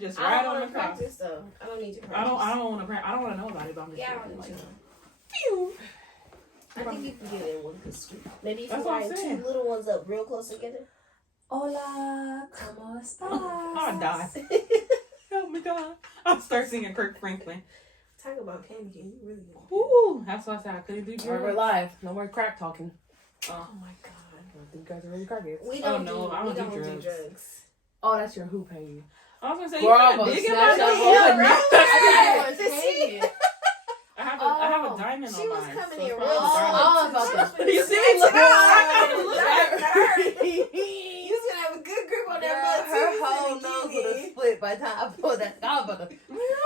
Just I right don't on want the to cross. practice though. I don't need to practice. I don't want to. I don't want to know about it. But I'm just Yeah, I saying, want to. Pew. I think you can get in one good scoop. Maybe if That's you what I'm line saying. two little ones up real close together. Hola, ¿cómo estás? Oh, die. Help me, God. I'll start singing Kirk Franklin. Talk about candy cane. You really good. Ooh, that's why I said I couldn't do Alright, we're drugs. live. No more crack talking. Oh my god. I think you guys are really crackheads. We don't no, do. I We don't don't do do drugs. Oh, that's your hoop hanging. I was gonna say, Girl, you I'm got gonna big in snatch my that head. whole neck. I thought it was hanging. I have a diamond She on was mine. coming so in it's real probably a Oh, diamond. I was about to. You see me looking? You was gonna have a good grip on that butt too. Her whole nose would have split by the time I pulled that. I was about to.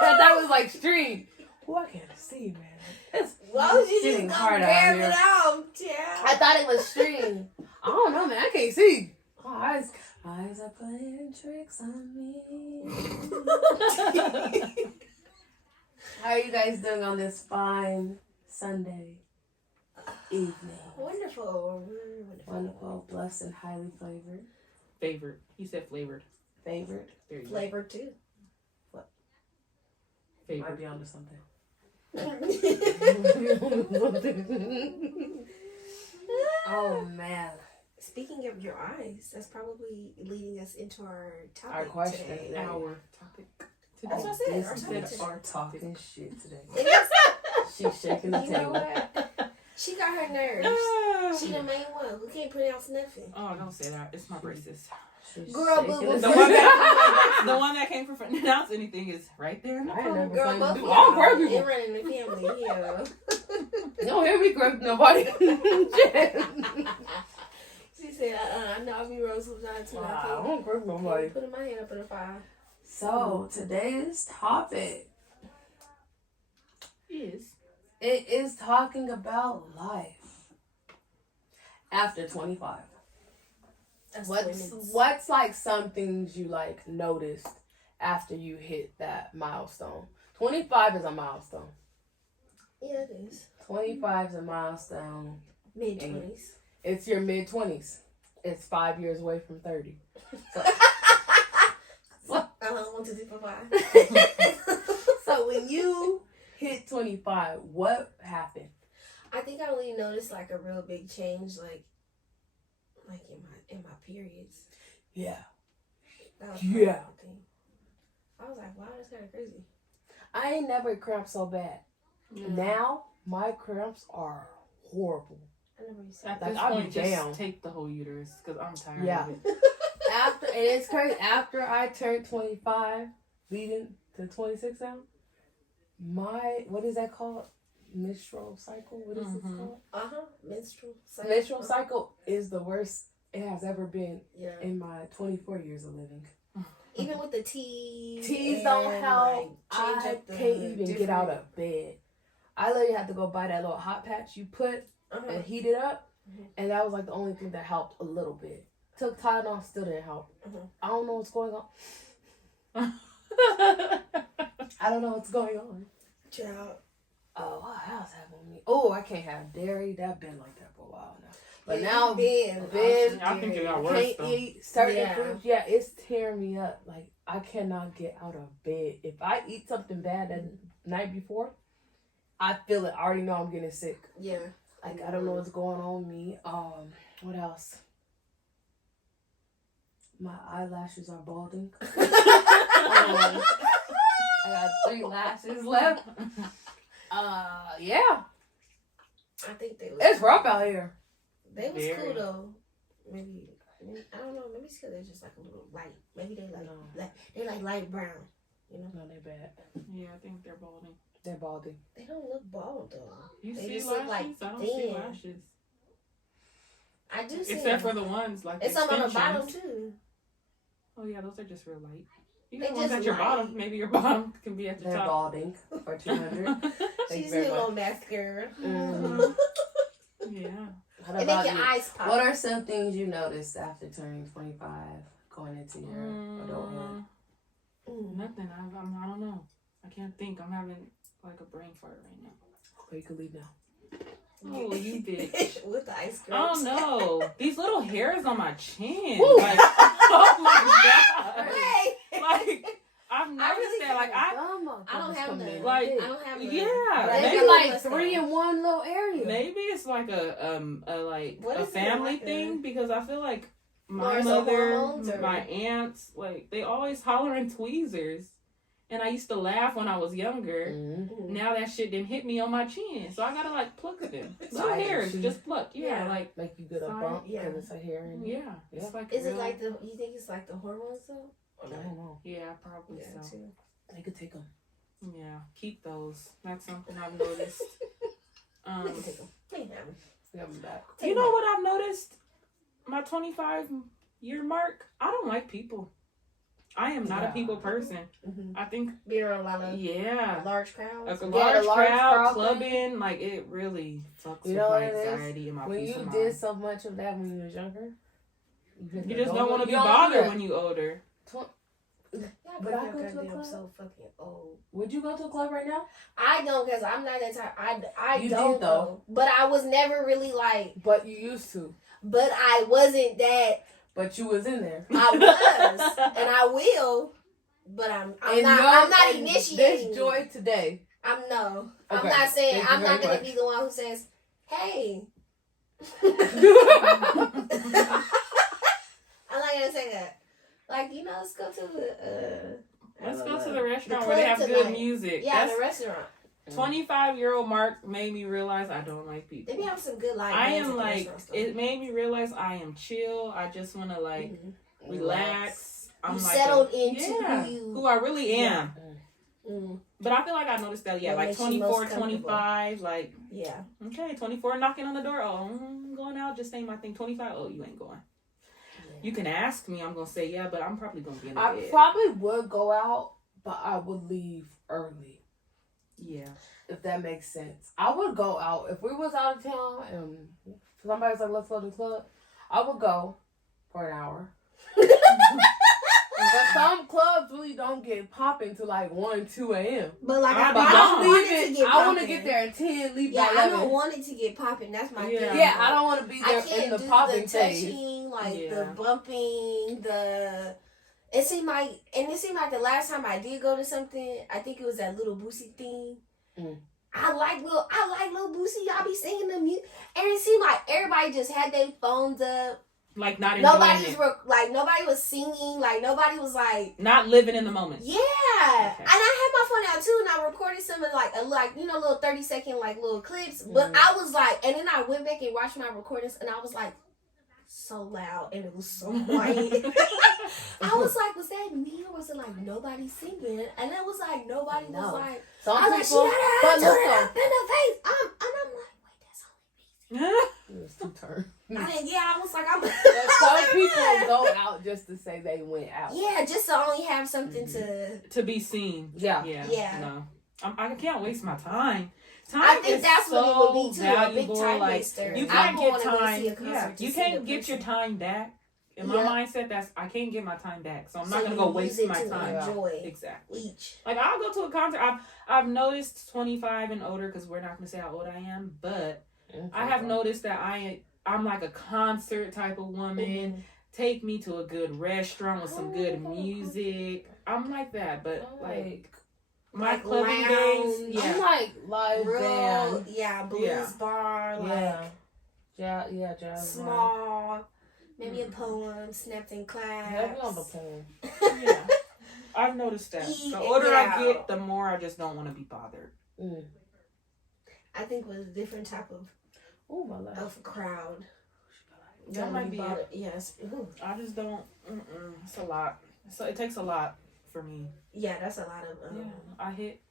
That was like string. Oh, I can't see, man. It's Why would you getting just hard go out grab here. it out, child? I thought it was string. I don't know, man. I can't see. Oh, eyes are playing tricks on me. How are you guys doing on this fine Sunday evening? Wonderful. Wonderful, blessed, and highly flavored. Favored. He said flavored. Favored. There you go. Flavor too. Might Favored. be onto something. Oh man. Speaking of your eyes, that's probably leading us into our topic Our question today. today. Our topic. That's what I said, This our topic bitch today. are talking shit today. It is- She's shaking the You know table. what? She got her nerves. Ah. She the main one who can't pronounce nothing. Oh, don't say that. It's my braces. She's Girl, shaking boo-boo. the The table. one that, the one that came for pronounce anything is right there in the I ain't phone. never Girl, claimed to both do of all y'all. crazy It people. running in the family, yeah. You don't hear me grip nobody. Shit. She said, I know I be wrong sometimes too. Wow, I I don't grip nobody. can't put my hand up in a fire. So today's topic Is talking about life after 25. That's What's like some things you like noticed after you hit that milestone? 25 is a milestone. Yeah, it is. 25 is a milestone. Mid-20s. It's your mid-20s. It's 5 years away from 30. I don't want to do for 5. So when you hit 25, what happened? I think I really noticed like a real big change, like in my periods. Yeah. That was Yeah. one thing. I was like, wow, that's kind of crazy. I ain't never cramped so bad. Now, my cramps are horrible. I never used to. at Like, this I'll point, be just down. take the whole uterus because I'm tired Yeah. of it. And it's crazy. After I turned 25, leading to 26 now, what is that called? Menstrual cycle? What is it called? Menstrual cycle. Menstrual cycle is the worst it has ever been Yeah. in my 24 years of living. Even with the teas. Teas and, don't help. like, change I up the can't even get different- out of bed. I literally had to go buy that little hot patch you put and heat it up. And that was like the only thing that helped a little bit. Took Tylenol, still didn't help. I don't know what's going on. I don't know what's going on. Child. Oh, what else happened with me? Oh, I can't have dairy. That's been like that for a while now. But Yeah, now, you been. bed, I think it got I worse can't though. eat certain Yeah. foods. Yeah, it's tearing me up. Like, I cannot get out of bed. If I eat something bad the night before, I feel it. I already know I'm getting sick. Yeah. Like, I don't know what's going on with me. What else? My eyelashes are balding. I got 3 lashes left. Yeah. I think they was. It's rough out here. They was Very. cool though. Maybe I don't know. Maybe it's because they're just like a little light. Maybe they they like light brown. You know. No, they're bad. Yeah, I think they're balding. They're balding. They don't look bald though. You They see just lashes? look like I don't see thin. lashes. I do see. Except them. for the ones like It's some on the bottom extensions. too. Oh yeah, those are just real light. You They got ones just at your light. bottom. Maybe your bottom can be at the They're top. balding for 200. Thank She's you very new much. on mascara. Mhm. Yeah. What It about make your you? eyes pop. What are some things you noticed after turning 25, going into your adulthood? Nothing. I don't know. I can't think. I'm having like a brain fart right now. Or you can leave now. Oh, you bitch. With the ice cream. I don't know. These little hairs on my chin. Woo. Like, oh my god. Hey. Like, I've Like I don't have none. Like, I don't have none. yeah, Maybe maybe like 3 in one little area. Maybe it's like a family like thing because I feel like my Or is it mother, hormones, or- my aunts, like they always hollering tweezers, and I used to laugh when I was younger. Mm-hmm. Now that shit didn't hit me on my chin, so I gotta like pluck them. Little Side hairs, cheek. just pluck. Yeah, Yeah. like Make you get a Side, bump yeah. because it's a hair in it. yeah, it's like Is it real- like you think it's like the hormones though? I don't know. Yeah, probably Yeah, so. too. They could take them. Yeah, keep those. That's something I've noticed. We can take them. We can have them. We have them back. You know what I've noticed? My 25-year mark. I don't like people. I am not a people person. Mm-hmm. I think, Being around a lot of yeah, large crowds. like a Yeah, large, the large crowd, crowd clubbing, like it really fucks You with know my what it is? anxiety and my When peace you of did mind. so much of that when you was younger, You just don't want to be you don't bothered do when you older. But I I go to a goddamn club? so fucking old. Would you go to a club right now? I don't, because I'm not that type. I You don't did, though. know. But I was never really like, But you used to. but I wasn't that. But you was in there. I was. And I will. But I'm not initiating. This joy today. I'm Okay. not saying, Thank you I'm not very going to much. be the one who says, hey. I'm not going to say that. Like, let's go to the, Let's go to the restaurant the where they club have good tonight. music. Yeah, That's the restaurant. 25-year-old mark made me realize I don't like people. They be having some good live I bands am at the like, restaurants, though. it made me realize I am chill. I just want to like Mhm. relax. I'm You like settled into yeah, who I really am. Mm, But I feel like I noticed that, yeah, What like makes you 24, most comfortable. 25, like, yeah. okay, 24 knocking on the door. Oh, I'm going out, just saying my thing. 25, oh, you ain't going. You can ask me, I'm going to say yeah, but I'm probably going to be in the I bed. probably would go out, but I would leave early. Yeah. If that makes sense. I would go out. If we was out of town and somebody's like, let's go to the club, I would go for an hour. But some clubs really don't get popping till like 1, 2 a.m. But like, I'll I be don't gone. want it to get I want to popping. get there at 10, leave Yeah, by I 11. don't want it to get popping. That's my Yeah. thing. Yeah, I don't want to be I there can't in the do popping the phase. touching, like Yeah. the bumping, It seemed like the last time I did go to something, I think it was that Little Boosie thing. Mm. I like Little Boosie. Y'all be singing the music, and it seemed like everybody just had their phones up. Like, not enjoying Nobody's it. nobody was singing. Like nobody was like. Not living in the moment. Yeah, Okay. and I had my phone out too, and I recorded some of little 30-second little clips. But I was like, and then I went back and watched my recordings, and I was like, so loud, and it was so quiet. I was like, was that me, or was it like nobody singing? And it was like nobody was like, Some I was like, she people, got but her look turn though, up in the face. And I'm like, wait, that's only me. it was 2 turns. I was like, I'm. But I'm some like, people "Man." go out just to say they went out. Yeah, just to only have something To be seen. Yeah. Yeah. No. I can't waste my time. Time I think is that's so what it would be too. A big valuable. time Like, waster. you I can't don't get wanna go time. see a concert Yeah, to you see can't the get your person. time back. In my Yeah. mindset, I can't get my time back, so I'm So not gonna you go use waste it my to time. enjoy Exactly. each. Like, I'll go to a concert. I've noticed 25 and older, because we're not gonna say how old I am, but I have noticed that I'm like a concert type of woman. Take me to a good restaurant with some good music. I'm like that, but like my like clubbing lounge. days, I'm yeah. like live Real, band. blues Yeah. bar, like Yeah, jazz. small, maybe a poem, snapped in class. Help me on the poem. Yeah. I've noticed that. The older I get, the more I just don't want to be bothered. Mm. I think with a different type of Oh my life. crowd. That Don't might be bothered. it. Yes. Ooh. I just don't. It's a lot. So it takes a lot for me. Yeah, that's a lot of. Yeah.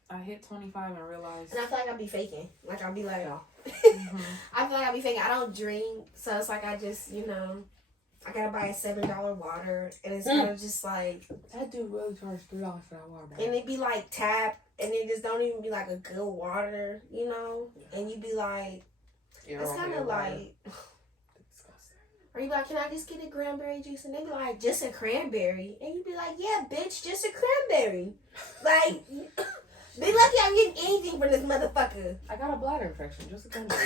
I hit 25 and realized. And I feel like I'll be faking. Like I'll be like, Mhm. I feel like I'll be faking. I don't drink, so it's like I just, I gotta buy a $7 water, and it's kind of just like, That dude really charged $3 for that water. and it be like tap, and it just don't even be like a good water, and you be like, it's kind of like, or you be like, can I just get a cranberry juice? And they be like, just a cranberry, and you be like, yeah, bitch, just a cranberry, like. Be lucky I'm getting anything from this motherfucker. I got a bladder infection. Just a kind of.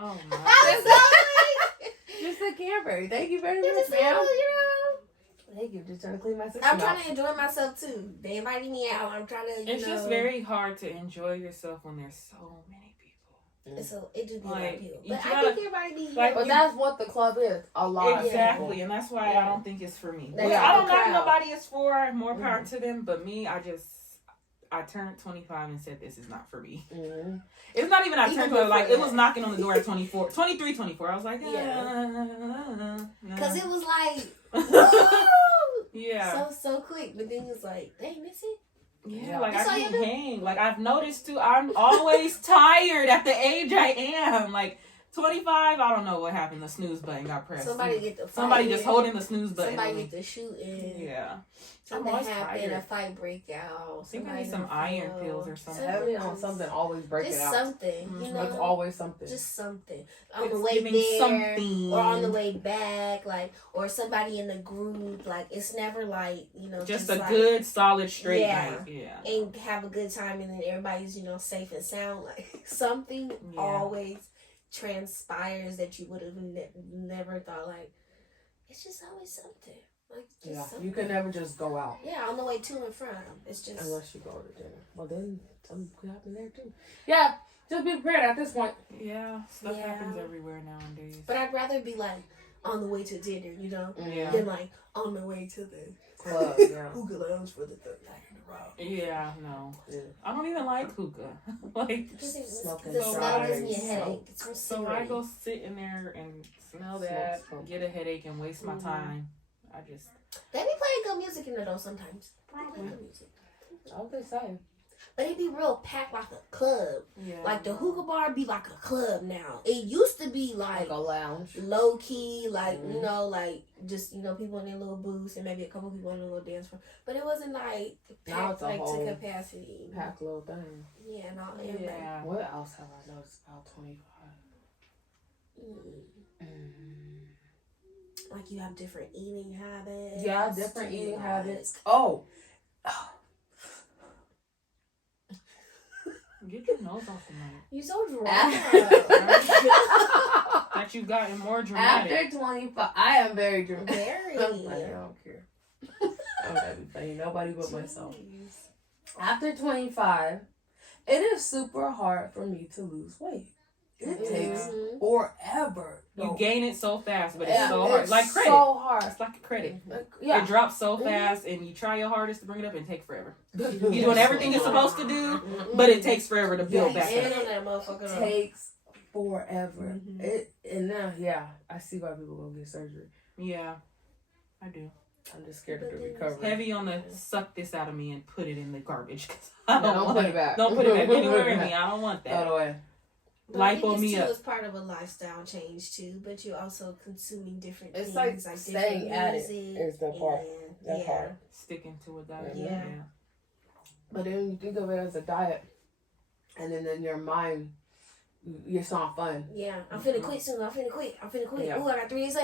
Oh my. Just a Canberry. Thank you very much, ma'am. Hey, you're just trying to clean my system I'm trying to enjoy myself too. They invited me out. I'm trying to. It's just very hard to enjoy yourself when there's so many people. So it just be Like, like people. you But I gotta- think everybody be like, But that's what the club is. A lot. Exactly, and that's why I don't think it's for me. That's Well, I don't the know crowd. nobody is for. More power to them, but me, I turned 25 and said this is not for me. Mm-hmm. It's not even I Even turned before like it was that. knocking on the door at 24, 23, 24. I was like, because it was like, woo! yeah, so quick. But then it's like, dang, miss it. yeah, like That's I all can't you do? hang. Like I've noticed too. I'm always tired at the age I am. Like 25, I don't know what happened. The snooze button got pressed. Somebody get the Somebody fight just in. holding the snooze button. Somebody on me. get the shooting. Yeah. I'm Something always happen, tired. a fight break out. I think I somebody need some not iron feel. pills or something. Heavy on something, always break Just it out. something, you know. It's always something. Just something on It's the way giving there something. or on the way back, like, or somebody in the group. Like, it's never like, you know, just a like, good, solid, straight Yeah. night. Yeah. and have a good time, and then everybody's, you know, safe and sound. Like something Yeah. always transpires that you would have never thought. Like, it's just always something. Like, just Yeah, something. you can never just go out. Yeah, on the way to and from. It's just Unless you go to dinner. Well, then something could happen there too. Yeah, just be prepared at this point. Yeah. Stuff Yeah. happens everywhere nowadays. But I'd rather be like on the way to dinner, you know, Yeah. than like on the way to the Club, yeah. hookah lounge for the third night in a row. Yeah, no. Yeah. I don't even like hookah. Like, Smoking The smell gives me a cigarettes. headache. It's from so I go sit in there and smell that, Smoke. get a headache, and waste my Mhm. time. I just. They be playing good music in there though sometimes. They play good music. I was just saying. But it be real packed like a club. Yeah. Like the hookah bar be like a club now. It used to be Like like a lounge. low key, like, Mhm. you know, like just, you know, people in their little booths and maybe a couple people in a little dance floor. But it wasn't like Now packed it's a like whole to capacity. Packed little thing. Yeah, and all everybody. Yeah. What else have I noticed about 25? Like you have different eating habits. Yeah, different eating like- habits. Oh. Get your nose off the mic. You so drunk. That you've gotten more dramatic. After 25, I am very dramatic. Very. I don't care. I'm gonna be funny. Nobody but myself. Jeez. After 25, it is super hard for me to lose weight. It takes Mhm. forever. You gain it so fast, but it's Yeah, so hard. it's Like credit. so hard. It's like a credit. Like, yeah. It drops so Mhm. fast, and you try your hardest to bring it up and take forever. You're You're doing everything you're supposed to do, Mhm. but it takes forever to build Yeah, back And up. on that motherfucker. It takes forever. Mhm. And now, yeah, I see why people go get surgery. Yeah, I do. I'm just scared of the But then- recovery. Heavy on the suck this out of me and put it in the garbage. 'Cause I No, don't don't want put it back. Don't put it back Put it anywhere in back. me. I don't want By that. the way. But I think Lipo it's me too up. is part of a lifestyle change too, but you're also consuming different It's things, like different staying at it music is the part. and- That yeah. part. Sticking to a diet. Yeah. Yeah. But then you think of it as a diet, and then in your mind, it's not fun. Yeah, I'm finna quit soon. I'm finna quit. Yeah. Ooh, I got 3 days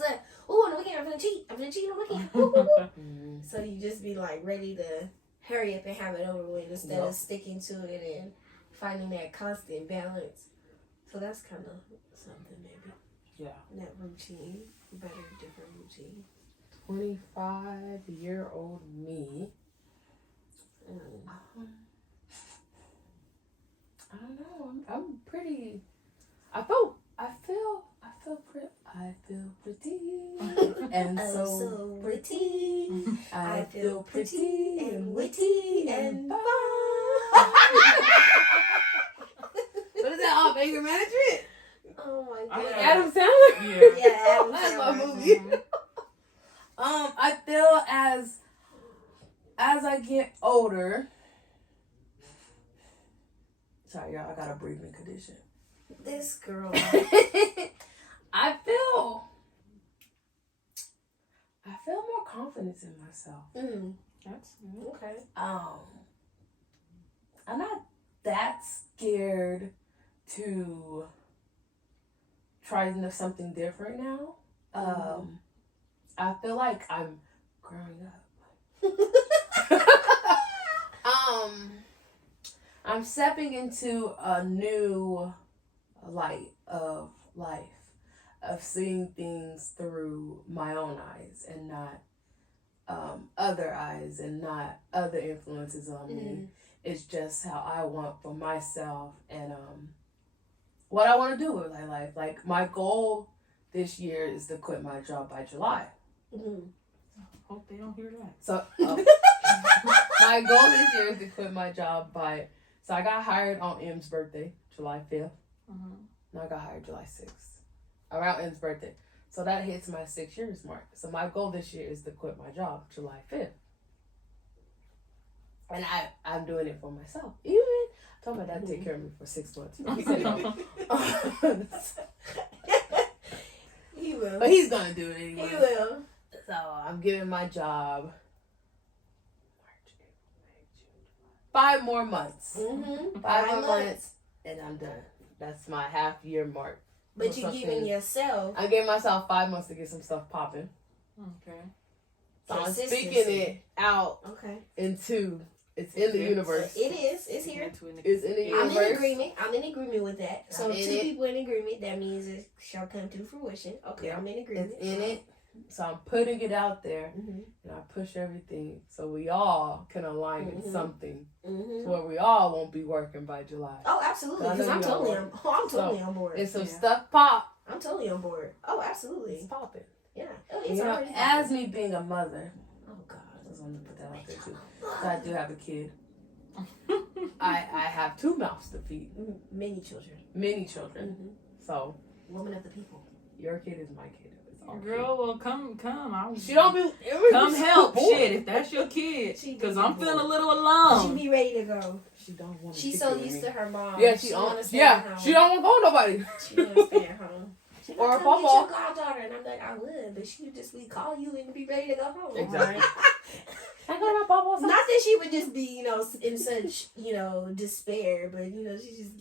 left. Ooh, on the weekend, I'm finna cheat. On the weekend. Woo, woo, woo. Mm-hmm. So you just be like ready to hurry up and have it over with instead Yep. of sticking to it and finding that constant balance. So that's kind of something maybe. Yeah. That routine, better, different routine. 25-year-old me. I don't know. I'm pretty. I feel pretty. And I'm so so pretty. I feel pretty and witty and fun. What is that? Oh, Anger Management? Oh my I god. know. Adam Sandler? Yeah. Yeah, Adam That's my Sandler. movie. Mhm. I feel as I get older. Sorry, y'all. I got a breathing condition. This girl. I feel more confidence in myself. That's good. Okay. I'm not that scared to try something different now. I feel like I'm growing up. I'm stepping into a new light of life, of seeing things through my own eyes and not other eyes and not other influences on me. It's just how I want for myself and what I want to do with my life. Like, my goal this year is to quit my job by July. Hope they don't hear that. So my goal this year is to quit my job by. So I got hired on M's birthday, July 5th. And I got hired July 6th, around M's birthday. So that hits my 6 years mark. So my goal this year is to quit my job July 5th. And I'm doing it for myself. Even I told my dad to take care of me for 6 months. He said no. He will. But he's gonna do it anyway. He will. So I'm giving my job 5 more months. 5 more months, and I'm done. That's my half-year mark. But you giving yourself. I gave myself 5 months to get some stuff popping. Okay. So I'm speaking it out into. It's in the universe. It is. It's here. It's in the universe. I'm in agreement with that. So 2 people in agreement. That means it shall come to fruition. Okay, I'm in agreement. It's in it. So I'm putting it out there, and I push everything so we all can align in something, so where we all won't be working by July. Oh, absolutely. Because I'm totally on board. If some stuff pop, I'm totally on board. Oh, absolutely. It's popping. Yeah. It's already as me being a mother. Oh God. I just wanted to put that out there too. So I do have a kid. I have 2 mouths to feed. Many children. So, woman of the people. Your kid is my kid. Girl, well, come. She don't be. Come help, shit. If that's your kid, because I'm feeling a little alone. She be ready to go. She don't want. She's so used to her mom. Yeah, she don't want to stay at home. She don't want to go with nobody. She want to stay at home. Or a papa. your goddaughter, and I'm like, I would, but she would just be call you and be ready to go home. Exactly. I go to my papa. Not that she would just be, in such, despair, but she just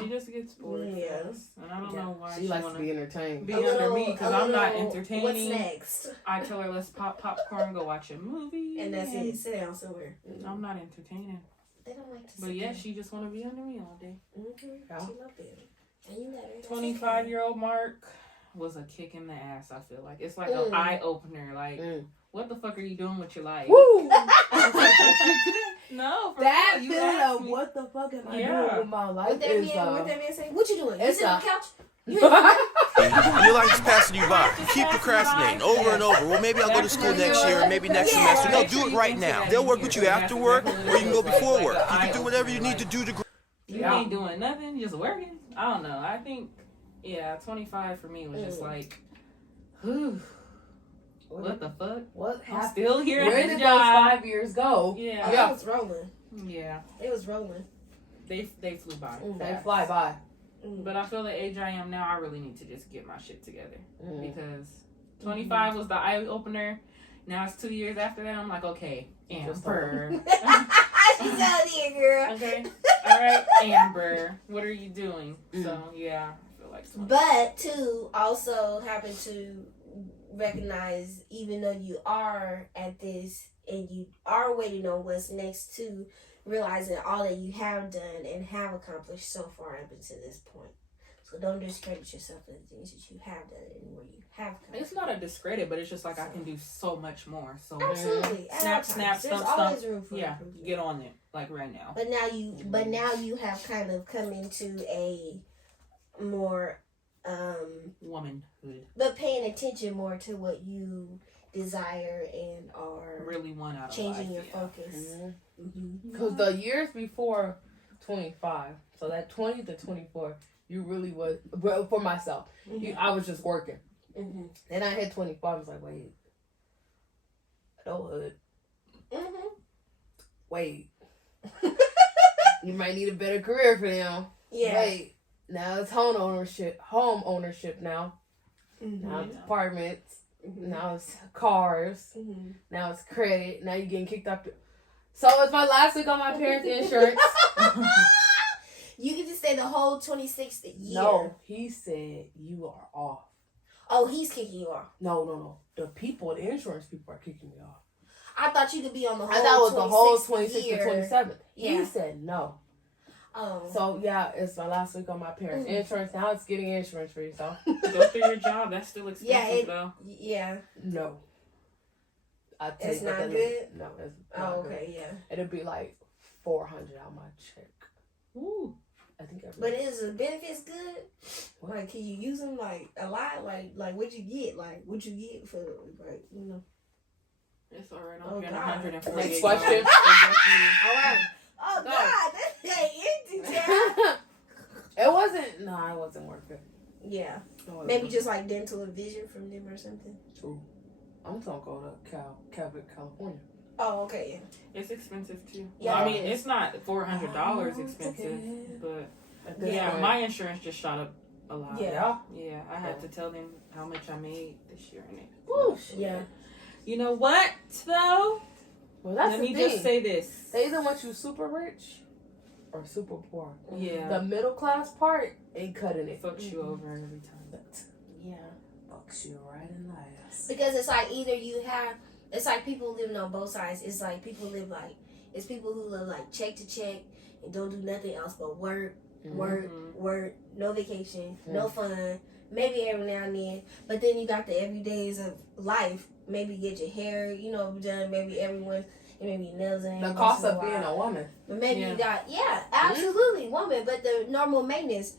she just gets bored. Yeah, and I don't know why she likes to be entertained. Be under me because I'm not entertaining. What's next? I tell her let's pop popcorn, go watch a movie, and that's it. Sit down somewhere. I'm not entertaining. They don't like to. But yeah, she just want to be under me all day. Yeah. She love it. And you let her. 25-year-old Mark was a kick in the ass. I feel like it's like an eye opener. Like, what the fuck are you doing with your life? Woo! No, for that real. feeling of what the fuck am I doing with my life? What that man say? What you doing? You sit on the couch? Your life's passing you by. You keep procrastinating over and over. Well, maybe I'll go to school next year or maybe next semester. No, do it right now. They'll work with you after work or you can go before work. You can do whatever you need to do to grow. You ain't doing nothing, just working. I don't know. I think, 25 for me was just like, whew. What the fuck? What happened? I'm still here at Where this did job. those 5 years go? Yeah. It was rolling. Yeah. It was rolling. They flew by. They fly by. But I feel the age I am now, I really need to just get my shit together. Because 25 was the eye opener. Now it's 2 years after that. I'm like, okay, Amber. She's out here, girl. Okay. All right, Amber. What are you doing? So, yeah. I feel like 25. But, too, also happen to recognize, even though you are at this and you are waiting on what's next, to realizing all that you have done and have accomplished so far up until this point. So don't discredit yourself for the things that you have done and where you have come. It's not a discredit, but it's just like I can do so much more. So absolutely. Snap, stump, always room for improvement. Get on it, like right now. But now you have kind of come into a more womanhood. But paying attention more to what you desire and are really want out of changing life, your focus. Because the years before 25, so that 20 to 24, you really was, well, for myself, I was just working. Then I hit 25, I was like, wait, adulthood. Wait. You might need a better career for them. Yeah. Wait, now it's home ownership now. Now it's apartments. Now it's cars. Now it's credit. Now you're getting kicked off. So it's my last week on my parents' insurance. You get to stay the whole 26th year. No, he said you are off. Oh, he's kicking you off. No. The insurance people are kicking me off. I thought you could be on the whole 26th I thought it was the whole 26th to 27th. Yeah. He said no. Oh. So, yeah, it's my last week on my parents' insurance. Now it's getting insurance for yourself. Go through your job. That's still expensive, though. Yeah. No. It's not good? No, it's not okay, good. yeah. It'll be like $400 on my check. Ooh. I think But is the benefits good? Like, can you use them like a lot? Like what you get? Like what you get for like It's all right. Oh, I'm paying God. $148. Next question. All right. Oh No. God, that ain't empty, child. It wasn't worth it. Yeah, No, it maybe wasn't. just like dental and vision from them or something. True. I'm gonna go to California. Oh, okay, It's expensive too. Yeah, I it mean, is. it's not $400 Oh, expensive, okay. but At this yeah, point. my insurance just shot up a lot. Yeah. Yeah, I had to tell them how much I made this year in it. Woo. Yeah. You know what, though? Well, that's Let the me thing. just say this. They either want you super rich or super poor. Yeah. The middle class part ain't cutting it. Fucks you over every time. Yeah. Fucks you right in the ass. Because it's like either you have, it's like people living on both sides. It's like people live like, it's people who live like check to check and don't do nothing else but work, work, no vacation, no fun, maybe every now and then. But then you got the everydays of life. Maybe get your hair, done. Maybe everyone, maybe nails in. The cost of being a woman. But maybe you got, absolutely, woman. But the normal maintenance,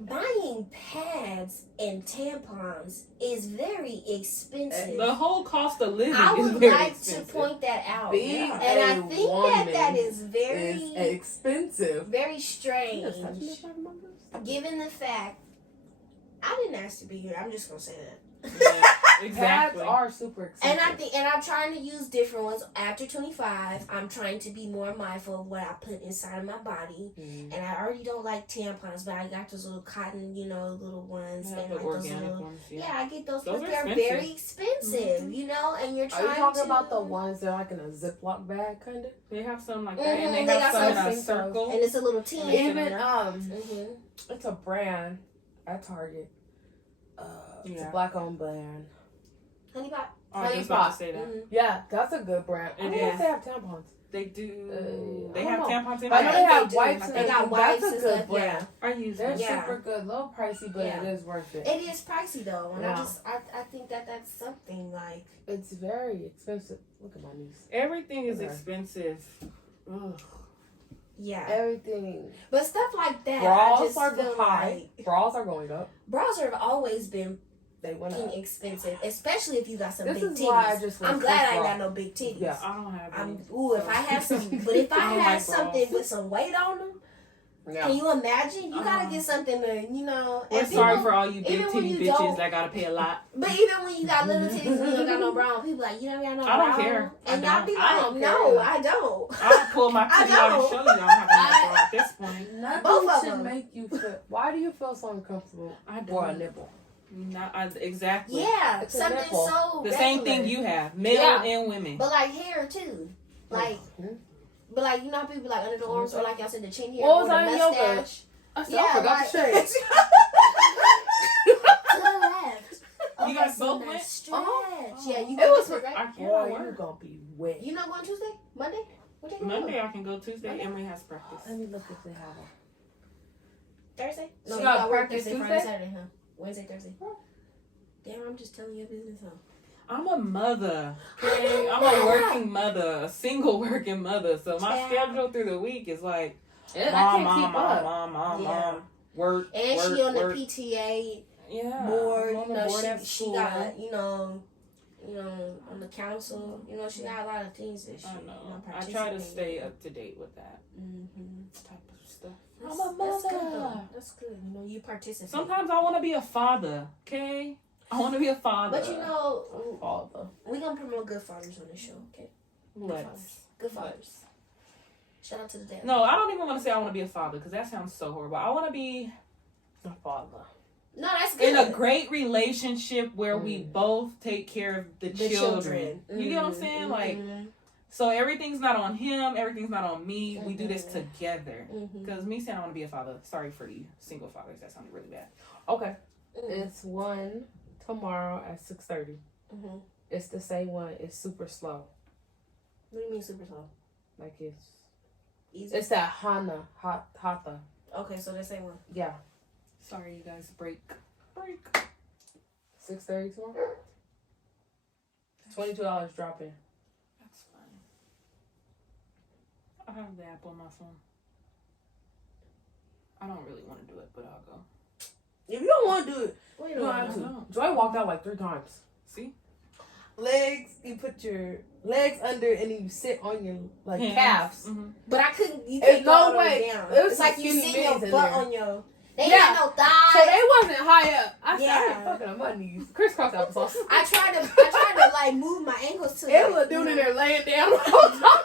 buying pads and tampons is very expensive. The whole cost of living I is would very like expensive. to point that out. Being And a I think woman that is very, is expensive. very strange, You just touched me by my numbers. given the fact, I didn't ask to be here. I'm just going to say that. Yeah, exactly. Pads are super expensive. And I'm trying to use different ones after 25. I'm trying to be more mindful of what I put inside of my body. Mm. And I already don't like tampons, but I got those little cotton, little ones. Yeah, and the like those organic little, ones. I get those, Those but are they're expensive. very expensive, and you're Are trying you talking to... about the ones that are like in a Ziploc bag, kind of? They have some like that, Mhm, and they they have got some in some a things circle. And it's a little tin. Even Mm-hmm. it's a brand at Target. It's a Yeah. black-owned brand. Honey pot. I was Honey just about pot. to say that. Mm-hmm. Yeah, that's a good brand. I It don't know if is. they have tampons. They do. I They don't have know. tampons in But I know there. they have do. wipes and They got everything. wipes That's a and good stuff, brand. I use They're them. Yeah. super good. A little pricey, but Yeah. it is worth it. It is pricey though, and Yeah. I think that's something like. It's very expensive. Look at my niece. Everything is Okay. expensive. Ugh. Yeah, Everything. but stuff like that, I Bras just are feel high. like Bras are going up. bras have always been They went up. fucking expensive, especially if you got some This big is titties. why I just I'm went glad I for ain't bra. got no big titties. Yeah. I don't have any. If I have some, but if I I don't have like something bras. with some weight on them, Yeah. can you imagine? You gotta get something to, We're and sorry people- for all you big even when titty you bitches don't- that gotta pay a lot. But even when you got little titties and you ain't got no bra on, people like, you don't got no bra I don't on? care. And I y'all be don't. I like, don't no, care. I don't. I'll pull my I titty out and don't. show you I don't have a nipple at this point. Nothing Both of should them. make you feel. Why do you feel so uncomfortable I for a don't. nipple? Exactly. Yeah, It's a something nipple. so The same thing regular. you have, male Yeah. and women. But like hair too. Like, Mhm. but like, you know how people like under the arms or like y'all said the chin hair What or was the on your mustache. I forgot like, to shave. to the left. You guys so both nice went? Stretch. Oh. Yeah, you It go was to right? I can't Boy, you work. gonna be wet. You not going Tuesday? Monday? What day you Monday going? I can go. Tuesday Emery has practice. Let me look if they have one. Thursday? She No, you got got work practice Thursday, Friday, Tuesday? Saturday, huh? Wednesday, Thursday. Damn, I'm just telling your business, huh? I'm a mother. Okay? I'm a working mother, a single working mother. So my Yeah. schedule through the week is like I mom, can't keep up. mom, Yeah. work, And work, she on the work. PTA Yeah, board, I'm on you the know, board at she school. got, on the council, she got a lot of things that she, I know. I try to stay up to date with that type of stuff. That's, I'm a That's good, mother. though. That's good. You participate. Sometimes I want to be a father. Okay, I want to be a father. But Father. we're going to promote good fathers on this show, okay? Let's. Good fathers. Shout out to the dad. No, I don't even want to say I want to be a father because that sounds so horrible. I want to be A father. No, that's good. in a great relationship where we both take care of the children. You get what I'm saying? Like, so everything's not on him, everything's not on me. We do this together. Because me saying I want to be a father, sorry for you single fathers, that sounded really bad. Okay. It's one tomorrow at 6:30. It's the same one. It's super slow. What do you mean super slow? Like it's Easy? it's that Hatha. Okay, so the same one. Yeah. Sorry, you guys. Break. 6:30 tomorrow. $22 drop in. I have the app on my phone. I don't really want to do it, but I'll go. If you don't want to do it, Well, you don't have to. No. Joy walked out like 3 times. See? Legs, you put your legs under and then you sit on your calves. Mm-hmm. But I couldn't. You There's can't no go all the way. way down. It was It's like some you skinny sit your minis in butt there. on your. They Yeah. had no thighs. So they wasn't high up. I Yeah. started fucking on my knees. Crisscross applesauce. I tried to like move my ankles to. It was a dude in there laying down the whole time.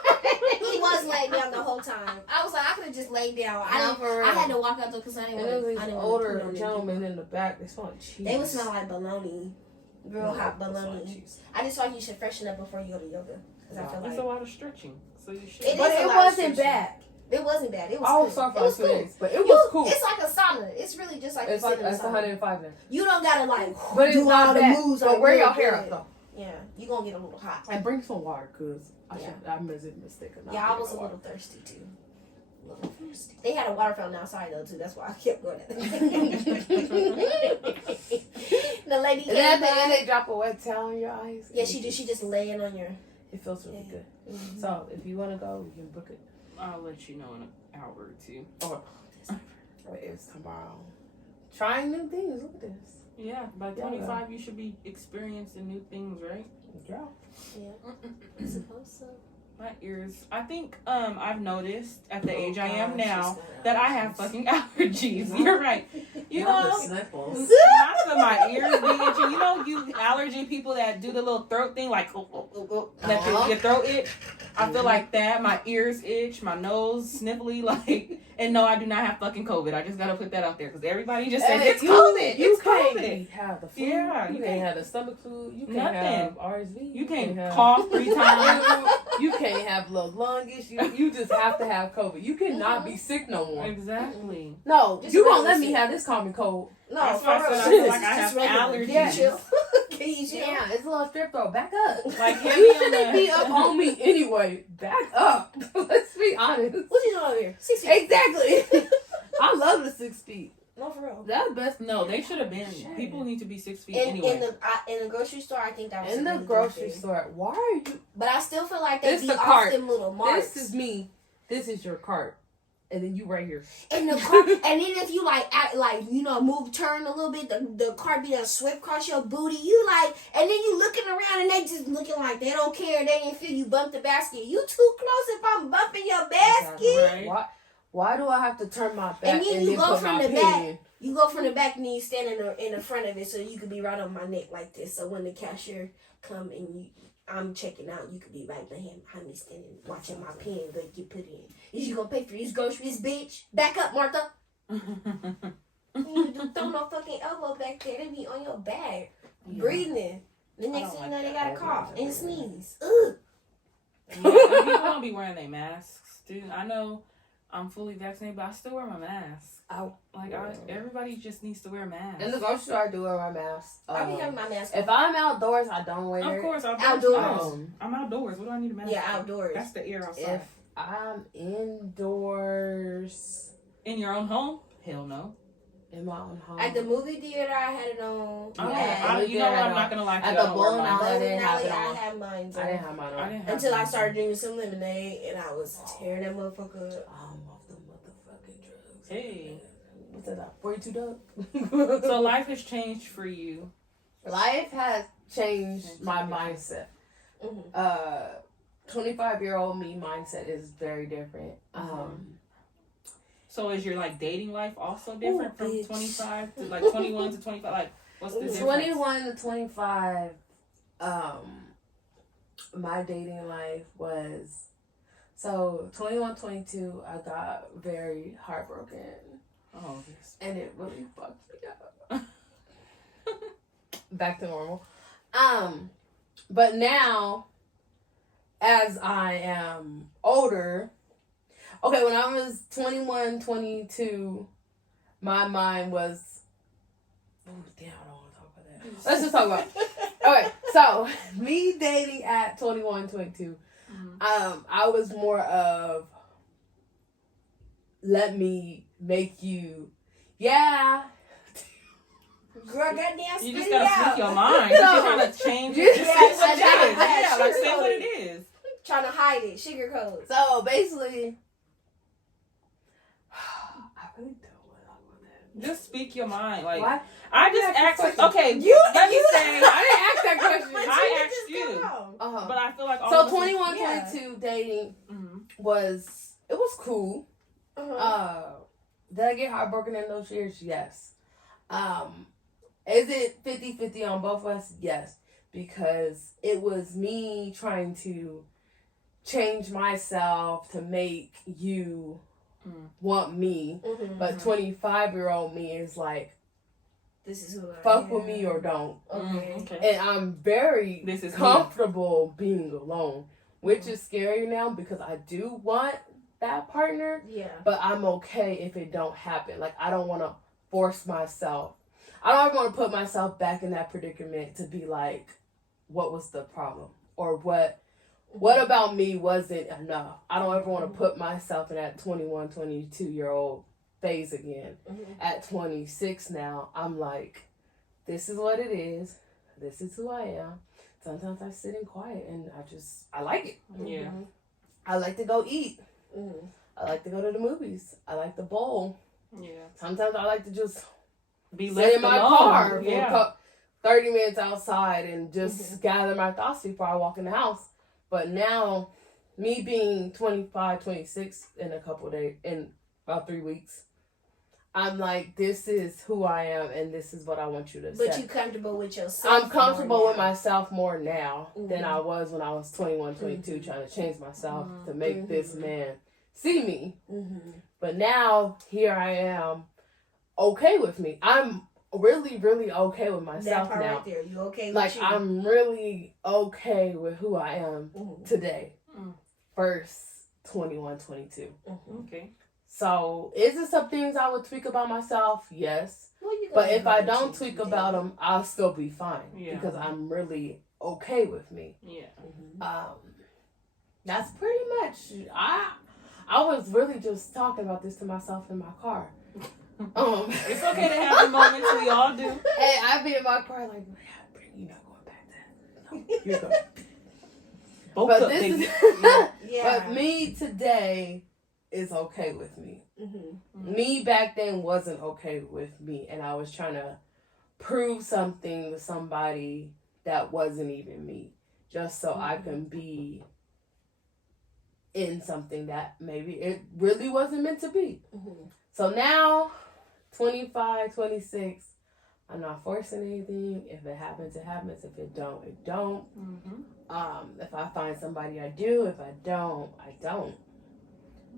He was laying down the whole time. I was like, I could have just laid down. No, for real. I had to walk out though because I didn't And there want was to. these older gentlemen in the back. They smelled cheese. They would smell like bologna, real hot bologna. Cheese. I just thought you should freshen up before you go to yoga because I feel It's like a lot of stretching, so you should. It But is a it lot of wasn't stretching. bad. it wasn't bad. It was. I was cool. sorry for It was 2 cool. days, but it was cool. It's like a sauna. It's really just like It's you like sit in a it's sauna. 105 now. You don't gotta like But it's do not all the bad. moves. But like, wear real your hair good. up though. Yeah, you gonna get a little hot. And bring some water, cause I made a mistake. Yeah, I was a little thirsty too. They had a water fountain outside though too. That's why I kept going. The lady And then at came the end, by. they drop a wet towel on your eyes. Yeah, she did. She just laying on your. It feels really good. Mm-hmm. So if you want to go, you can book it. I'll let you know in an hour or two. Oh, it's tomorrow. Trying new things. Look at this. Yeah, by 25 you should be experiencing new things, right? Yeah. I suppose so. My ears. I think I've noticed at the age I am now that I have fucking allergies. You're right. You know, not that my ears be itching. You know, you allergy people that do the little throat thing, like that your throat itch. I feel like that. My ears itch, my nose sniffly, like. And no, I do not have fucking COVID. I just gotta put that out there because everybody just says it's COVID. You It's can't COVID. have the flu. Yeah, you can't have the stomach flu. You can't Nothing. have RSV. You can't have cough 3 times. You can't have little lung issue. You just have to have COVID. You cannot be sick no more. Exactly. No, Just you won't let regular me have this common cold. No, That's for why I real. said I It's feel like I just have regular. allergies. Yeah, chill. Can you chill? Yeah, it's a little strip throat. Back up. Like hit me You on shouldn't the. be up on me anyway. Back up. Let's be honest. What you doing over here? 6 feet. Exactly. I love the 6 feet. No, for real. That's best. No, they should have been. Shit. People need to be 6 feet In anyway. the grocery store, I think that was In a the really grocery good thing. store. Why are you? But I still feel like they This be the off cart. them little marks. This is me. This is your cart. And then you right here. In the cart, and then if you turn a little bit, the cart be done swift across your booty. You like, and then you looking around and they just looking like they don't care. They didn't feel you bumped the basket. You too close if I'm bumping your basket. Right. Why do I have to turn my back And then you go put from my the pin back. in? You go from the back and then you stand in the front of it so you could be right on my neck like this. So when the cashier come and I'm checking out, you could be right behind me standing watching my pen that you put in. Is you gonna pay for these groceries, bitch? Back up, Martha. You don't throw no fucking elbow back there. They be on your back, breathing. The next thing you know, they got a cough and sneeze. Ugh. Yeah, people don't be wearing their masks, dude. I know I'm fully vaccinated, but I still wear my mask. Everybody just needs to wear masks. In the grocery store, I do wear my mask. I be having my mask. If I'm outdoors, I don't wear it. Of course, Outdoors. I'm outdoors. What do I need a mask? Yeah, for? outdoors. That's the air outside. If I'm indoors, In your own home? Hell no. in my own home. At the movie theater, I had it on. You know what? I'm not gonna lie to you. At I the don't wear bowling mine. alley, I didn't have Alley, it I on. had mine I didn't have mine on. I didn't have until I mine. started drinking some lemonade and I was tearing that motherfucker up. I'm off the motherfucking drugs. Hey. What's that? 42 Doug? So life has changed for you. Life has changed my mindset. 25-year-old me mindset is very different. So is your dating life also different from bitch. 25 to 21 to 25? Like, what's the difference? 21 to 25, my dating life was, so 21, 22, I got very heartbroken. Oh, yes. And it really fucked me up. Back to normal. But now, as I am older, okay, when I was 21, 22, my mind was, oh, damn, I don't want to talk about that. Let's just talk about it. Okay, so, me dating at 21, 22, I was more of, let me make you, yeah. Girl, goddamn, You spit just it gotta out. speak your mind. You're trying to change it. Just Just say say what it is. what it is. Yeah, like say what it is. trying to hide it, sugarcoat. So basically, I really don't want to talk about that. Just speak your mind. Like, Why? I just asked. Okay, You let me you- say. I didn't ask that question. But I you asked just you. come on. Uh-huh. But I feel like all So of us 21, yeah. 22 dating Mhm. was cool. Uh-huh. Did I get heartbroken in those years? Yes. Is it 50-50 on both of us? Yes. Because it was me trying to change myself to make you want me. Mm-hmm. But 25-year-old me is like, This is who I fuck am. with me or don't. Okay. Okay. And I'm very This is comfortable being alone, which is scary now because I do want that partner, Yeah. but I'm okay if it don't happen. Like, I don't want to force myself. I don't ever want to put myself back in that predicament to be like, what was the problem? Or what about me wasn't enough? I don't ever want to put myself in that 21, 22-year-old phase again. Mm-hmm. At 26 now, I'm like, this is what it is. This is who I am. Sometimes I sit in quiet and I like it. Yeah. I like to go eat. Mm-hmm. I like to go to the movies. I like to bowl. Yeah. Sometimes I like to just Be sit left in my alone. car for Yeah. 30 minutes outside and just gather my thoughts before I walk in the house. But now, me being 25, 26 in a couple days, in about 3 weeks, I'm like, this is who I am and this is what I want you to But accept. you comfortable with yourself. I'm comfortable more with now. myself more now than Mhm. I was when I was 21, 22, Mhm. trying to change myself Mhm. to make this man see me. Mm-hmm. But now, here I am, okay with me. I'm really, really okay with That myself part now. right there. You okay with Like, you? I'm really okay with who I am Mhm. today. Mm. First 21, 22. Mhm. Okay. So, is there some things I would tweak about myself? Yes. Well, you But gonna if I go don't to tweak today. about them, I'll still be fine. Yeah. Because I'm really okay with me. Yeah. Mhm. That's pretty much. I was really just talking about this to myself in my car. It's okay to have the moments. We all do. Hey, I be in my car like, you're not going back there. No, you're going. Both But up, this baby. is. Yeah. But me today is okay with me. Mm-hmm. Me back then wasn't okay with me, and I was trying to prove something to somebody that wasn't even me, just so I can be in something that maybe it really wasn't meant to be. Mm-hmm. So now, 25, 26, I'm not forcing anything. If it happens, it happens. If it don't, it don't. Mm-hmm. If I find somebody, I do. If I don't, I don't.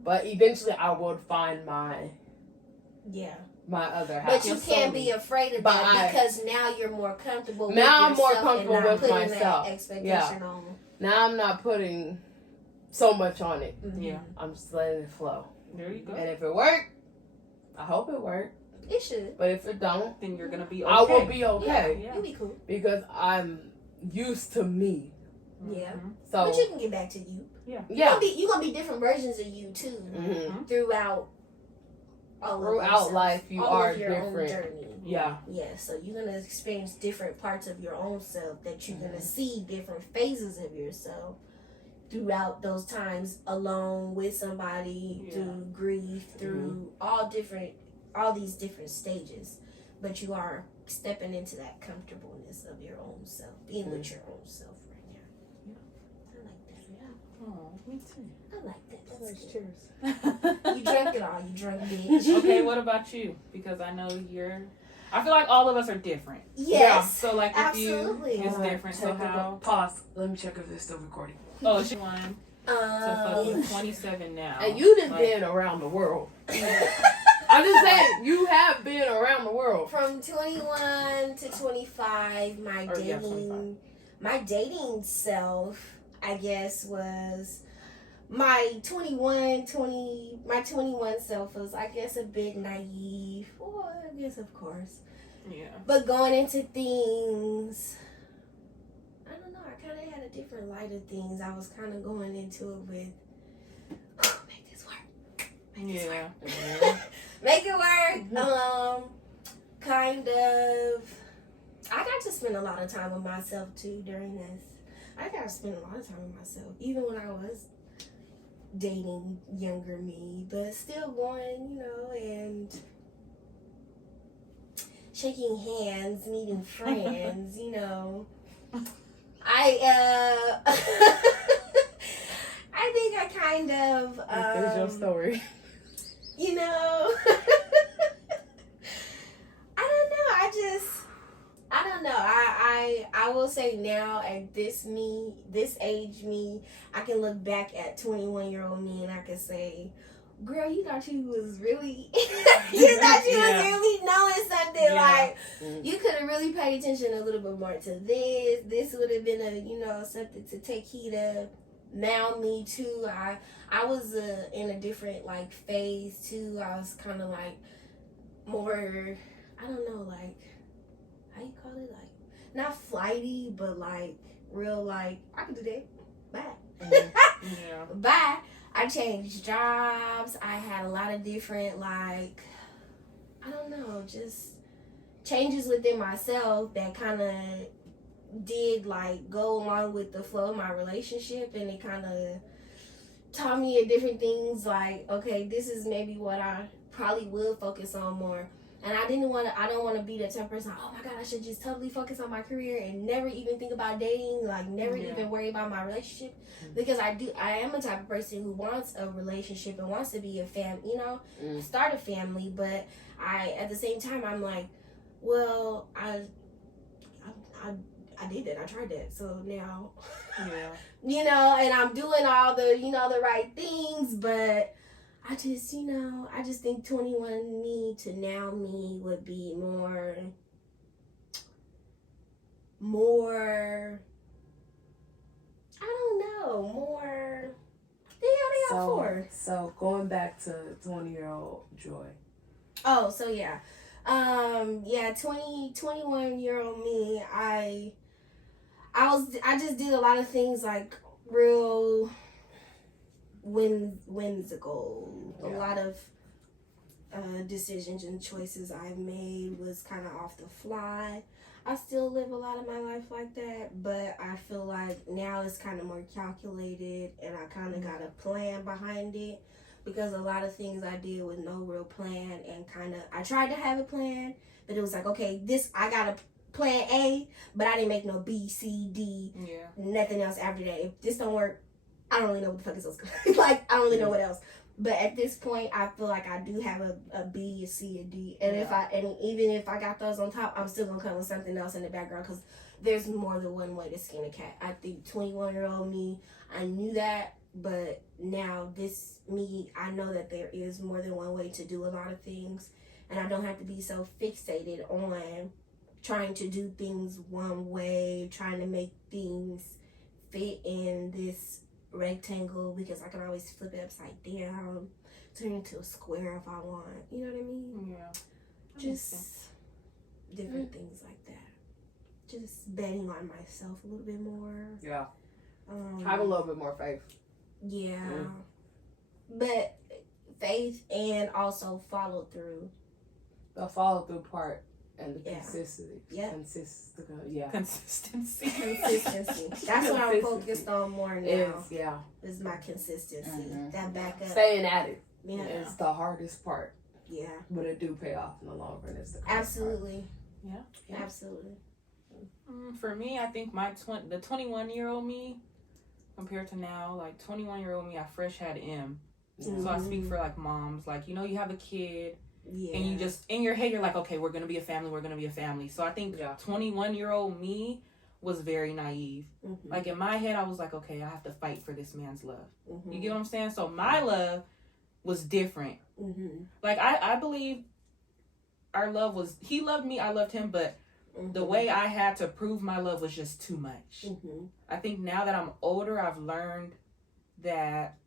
But eventually, I would find my other half. But you can't be afraid of that because now you're more comfortable. Now with I'm more yourself comfortable and not with putting myself. That expectation on. Now I'm not putting so much on it. Mm-hmm. Yeah. I'm just letting it flow. There you go. And if it worked, I hope it worked. It should. But if it don't, Then you're gonna be okay. I will be okay. Yeah. You'll be cool. Because I'm used to me. Yeah. Mhm. So But you can get back to you. Yeah. yeah. You're gonna be different versions of you too Mhm. throughout all of Throughout yourself, life, you all are of your different. own journey. Yeah. Yeah, so you're gonna experience different parts of your own self that you're Mm-hmm. gonna see different phases of yourself throughout those times alone with somebody, Yeah. through grief, through all these different stages. But you are stepping into that comfortableness of your own self, being with your own self right now. I like that. Yeah. Oh, me too. I like that. That's good. Cheers. You drank it all. You drank bitch. Okay, what about you? Because I know I feel like all of us are different. Yes. So like if Absolutely. you, it's different. So how? Pause. Let me check if it's still recording. Oh, she won. So fucking 27 now. And you done Like, been around the world. I'm just saying, you have been around the world. From 21 to 25, Or, yeah, 25. my dating self, I guess, was my 21 self was, I guess, a bit naive. Well, I guess, of course. Yeah. But going into things, I don't know, I kind of had a different light of things. I was kind of going into it with, make this work. Yeah. Make it work. Kind of. I got to spend a lot of time with myself too during this I gotta spend a lot of time with myself, even when I was dating younger me, but still going, you know, and shaking hands, meeting friends, you know. I think I kind of Here's your story. You know, I don't know. I will say now at this age me, I can look back at 21-year-old me and I can say, girl, you thought you was really, you thought you was really knowing something. Like, you could have really paid attention a little bit more to this. This would have been something to take heed of. Now me too, I was in a different like phase too. I was kind of like more, I don't know, like, how you call it, like, not flighty, but like real, like, I can do that, bye. Bye. I changed jobs. I had a lot of different, like, I don't know, just changes within myself that kind of did like go along with the flow of my relationship, and it kind of taught me different things, like, okay, this is maybe what I probably would focus on more. And I don't want to be the type of person, oh my God, I should just totally focus on my career and never even think about dating, like never even worry about my relationship. Because I am a type of person who wants a relationship and wants to be a start a family. But at the same time, I'm like, well, I did that. I tried that. So now, and I'm doing all the, the right things, but I just think 21 me to now me would be more, I don't know, more, So going back to 20-year-old Joy. Oh, so yeah. 21-year-old me, I just did a lot of things like real whimsical. A lot of decisions and choices I made was kind of off the fly. I still live a lot of my life like that, but I feel like now it's kind of more calculated, and I kind of got a plan behind it, because a lot of things I did with no real plan, and I tried to have a plan, but it was like, okay, I got a plan A, but I didn't make no B, C, D, nothing else after that. If this don't work, I don't really know what the fuck is else. Like, I don't really know what else. But at this point, I feel like I do have a B, a C, a D, and even if I got those on top, I'm still gonna come with something else in the background, because there's more than one way to skin a cat. I think 21-year-old me, I knew that, but now this me, I know that there is more than one way to do a lot of things, and I don't have to be so fixated on trying to do things one way, trying to make things fit in this rectangle, because I can always flip it upside down, turn it into a square if I want. You know what I mean? Yeah. Just different things like that. Just betting on myself a little bit more. Yeah. Have a little bit more faith. Yeah. But faith and also follow through. The follow through part and the consistency. Consistency. That's what I'm focused on more now. Is my consistency. Mm-hmm. That backup. Staying at it. Yeah. It's the hardest part. Yeah. But it do pay off in the long run. It's the absolutely. Part. Yeah. Absolutely. For me, I think the 21-year-old me compared to now, like 21-year-old me, I fresh had M. Mm-hmm. So I speak for like moms, like, you have a kid. Yeah. And you just, in your head, you're like, okay, we're going to be a family. So I think 21-year-old me was very naive. Mm-hmm. Like, in my head, I was like, okay, I have to fight for this man's love. Mm-hmm. You get what I'm saying? So my love was different. Mm-hmm. Like, I believe our love was, he loved me, I loved him, but the way I had to prove my love was just too much. Mm-hmm. I think now that I'm older, I've learned that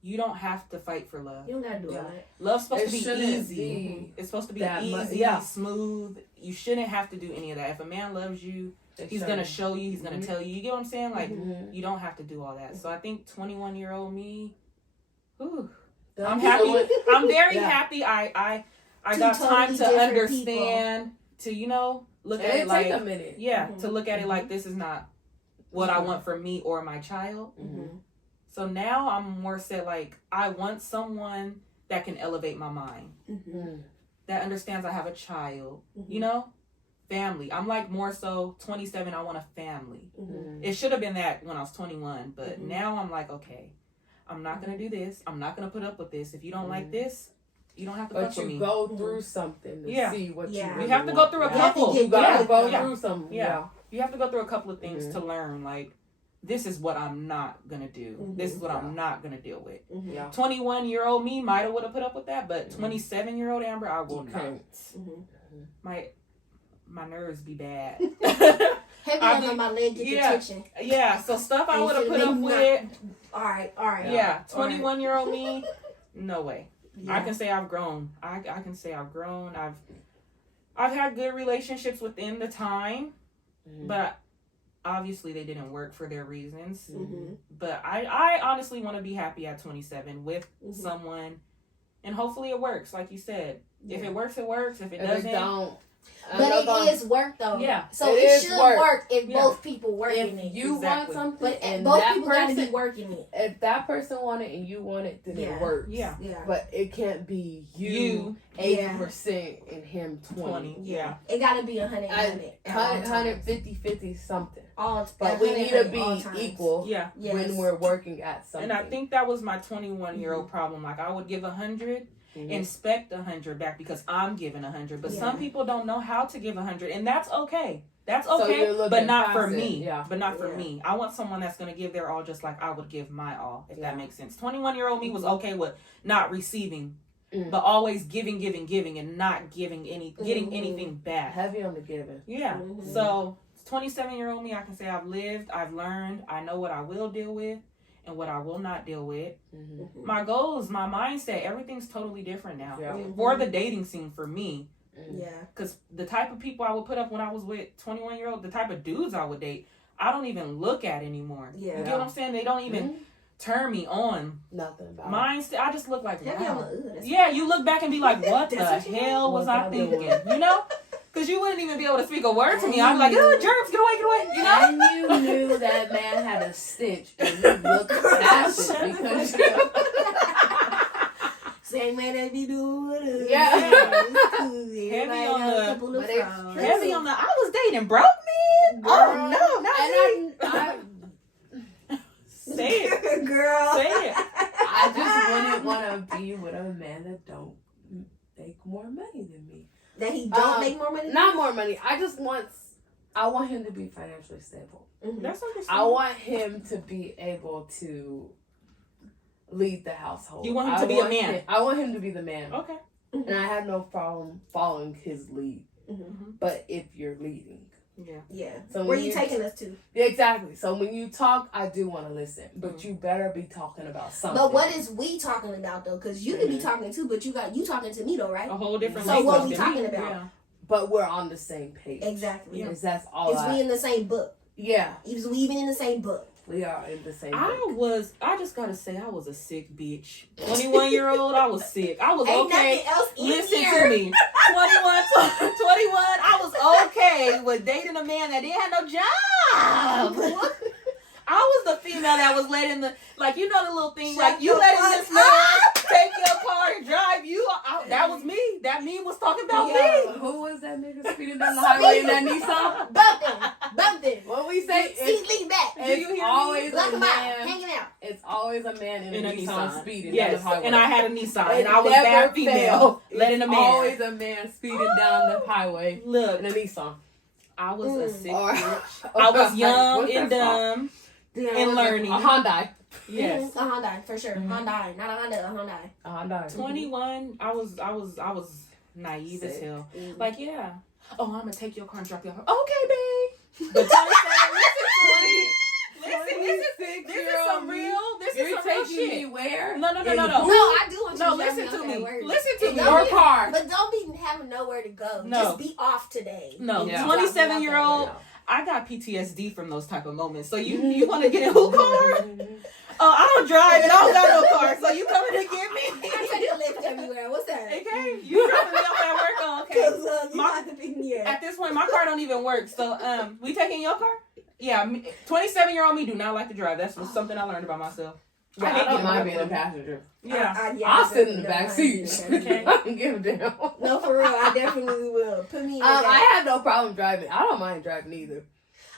you don't have to fight for love. You don't gotta do it. Love's supposed to be easy. It's supposed to be easy, smooth. You shouldn't have to do any of that. If a man loves you, he's gonna show you. He's gonna tell you. You get what I'm saying? Like, you don't have to do all that. So I think 21-year-old me, I'm happy. I'm very happy. I got time to understand. People. To look at it like take a minute. Yeah, to look at it like this is not what I want for me or my child. Mm-hmm. So now I'm more set, like, I want someone that can elevate my mind. Mm-hmm. That understands I have a child. Mm-hmm. You know? Family. I'm like more so 27, I want a family. Mm-hmm. It should have been that when I was 21, but now I'm like, okay, I'm not going to do this. I'm not going to put up with this. If you don't like this, you don't have to fuck with me. But you go through something to see what you really You have to go through a couple. You got to go through something. Yeah. You have to go through a couple of things to learn, like, this is what I'm not going to do. This is what I'm not going to deal with. 21-year-old me might have would have put up with that, but 27-year-old Amber, I will not. My nerves be bad. Heavy on my leg, get the attention. Yeah, so stuff I would have put up with. All right. Yeah, 21-year-old me, no way. Yeah. I can say I've grown. I can say I've grown. I've had good relationships within the time, but obviously they didn't work for their reasons. But I honestly want to be happy at 27 with someone, and hopefully it works, like you said. If it works, it works. If it doesn't, don't. But it is work though. Yeah. So it should work if both people work in it. If you want something, but and both that people person, gotta be working it. If that person want it and you want it, then it works. Yeah. But it can't be you 80% and him 20. Yeah. It gotta be 100, 150, 50 something. But we need to be equal when we're working at something. And I think that was my 21-year-old problem. Like, I would give 100, expect 100 back because I'm giving 100. But some people don't know how to give 100, and that's okay. That's okay, but not for me. But not for me. I want someone that's going to give their all just like I would give my all, if that makes sense. 21-year-old me was okay with not receiving, but always giving, and not getting anything back. Heavy on the giving. Yeah. So 27-year-old me, I can say I've lived, I've learned, I know what I will deal with and what I will not deal with. My goals, my mindset, everything's totally different now. For the dating scene, for me. Because the type of people I would put up when I was with 21-year-old, the type of dudes I would date, I don't even look at anymore. You get what I'm saying? They don't even turn me on. Nothing about mindset. I just look like, wow. Yeah, you look back and be like, what the hell was I thinking? You know? Because you wouldn't even be able to speak a word to me. I'd be like, oh, germs, get away. You know? And you knew that man had a stitch and you looked past it because same man that be doing heavy on the I was dating broke men. Oh no, not say it, girl. Say it. I just wouldn't want to be with a man that don't make more money than me. That he don't make more money? Not more money. I want him to be financially stable. That's understandable. I want him to be able to lead the household. You want him to be a man? I want him to be the man. Okay. And I have no problem following his lead. But if you're leading. Yeah. So where you taking us to? Exactly. So when you talk, I do want to listen. But you better be talking about something. But what is we talking about though? Because you can be talking too, but you talking to me though, right? A whole different So what we talking about? Yeah. But we're on the same page. Exactly. Because that's all. Is we in the same book? Yeah. Is we even in the same book? We are in the same book. I just gotta say, I was a sick bitch. 21-year-old, I was sick. I was Ain't okay. nothing else in Listen here. to me. 21, I was okay with dating a man that didn't have no job. I was the female that was letting the, like, you know the little thing, like, you letting this man take your car and drive you. That was me. That meme was talking about me. Who was that nigga speeding down the highway in that Nissan? Bumping. What we say? Lean back. It's always Black a and man. hanging out. It's always a man in a Nissan speeding down the highway. And I had a Nissan, and I was that female letting a man. Always a man speeding down the highway. Look, in a Nissan. I was a sick bitch. I was young and dumb. And learning. A Hyundai. Yes. A Hyundai, for sure. Hyundai. Not a Honda, a Hyundai. A Hyundai. 21, I was naive as hell. Like, yeah. Oh, I'm gonna take your car and drop you off. Okay, babe. But 27, listen, this is some real shit. Me where? No. No, I do want you to listen to me. Word. Listen to me. Your car. But don't be having nowhere to go. No. Just be off today. No, 27-year-old. I got PTSD from those type of moments. So you want to get in who car? I don't drive and I don't got no car. So you coming to get me? I take a lift everywhere. What's that? Okay, you dropping me off at work? Oh, okay. You have to pick me up. At this point, my car don't even work. So we taking your car? Yeah, 27-year-old me do not like to drive. That's something I learned about myself. Yeah, I don't mind being a passenger. Yeah. I'll sit in the back seat. Okay. I don't give a damn. No, for real, I definitely will. Put me in the back. I have no problem driving. I don't mind driving either.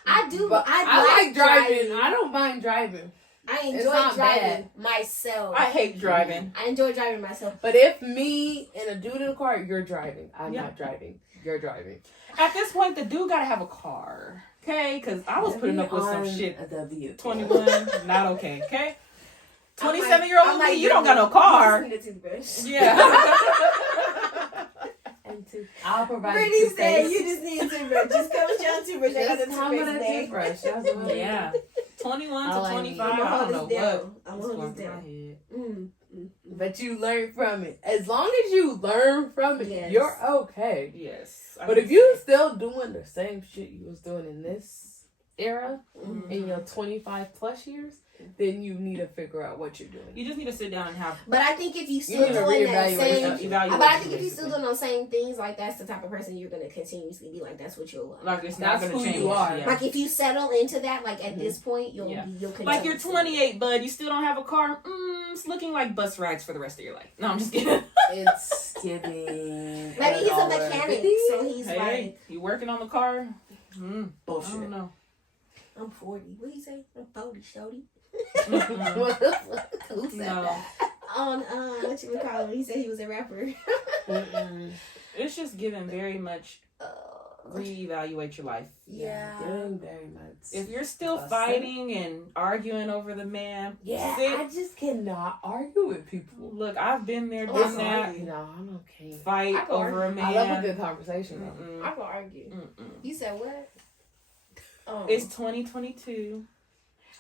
I do, But I like driving. I don't mind driving. I enjoy driving myself. I hate driving. I enjoy driving myself. But if me and a dude in a car, you're driving. I'm not driving. You're driving. At this point, the dude gotta have a car. Okay? Because I was putting up with some shit. 21, not okay. Okay? 27-year-old me, you don't got no car. You just need a toothbrush. Yeah. I'll provide Brittany said you just need a toothbrush. Just come with your toothbrush. I got a Just come with a toothbrush toothbrush. That's what it Yeah. 21 to 25, I'm gonna I hold don't know this down. what. I'm gonna hold this down. But you learn from it. As long as you learn from it, Yes. you're okay. Yes. But if you still doing the same shit you was doing in this era, in your 25 plus years, then you need to figure out what you're doing. You just need to sit down and have. But I think if you still need to doing that reevaluate same, Evaluate but I think if you basically. still doing those same things, like that's the type of person you're gonna continuously be like. That's what you'll Like it's not That's gonna who change. you are. Yeah. like. If you settle into that, like at this point, you'll continue. Like you're 28, bud. You still don't have a car. It's looking like bus rides for the rest of your life. No, I'm just kidding. It's giving. Maybe he's a mechanic, so he's like, you working on the car? Bullshit. I don't know. I'm 40. What do you say? I'm 40, shorty. Who said No. that? On what you would call him? He said he was a rapper. It's just given very much. Reevaluate your life. Yeah. Very much. If you're still fighting and arguing over the man, I just cannot argue with people. Look, I've been there, done that. No, I'm okay. Fight over a man. I love a good conversation though. I can argue. You said what? It's 2022.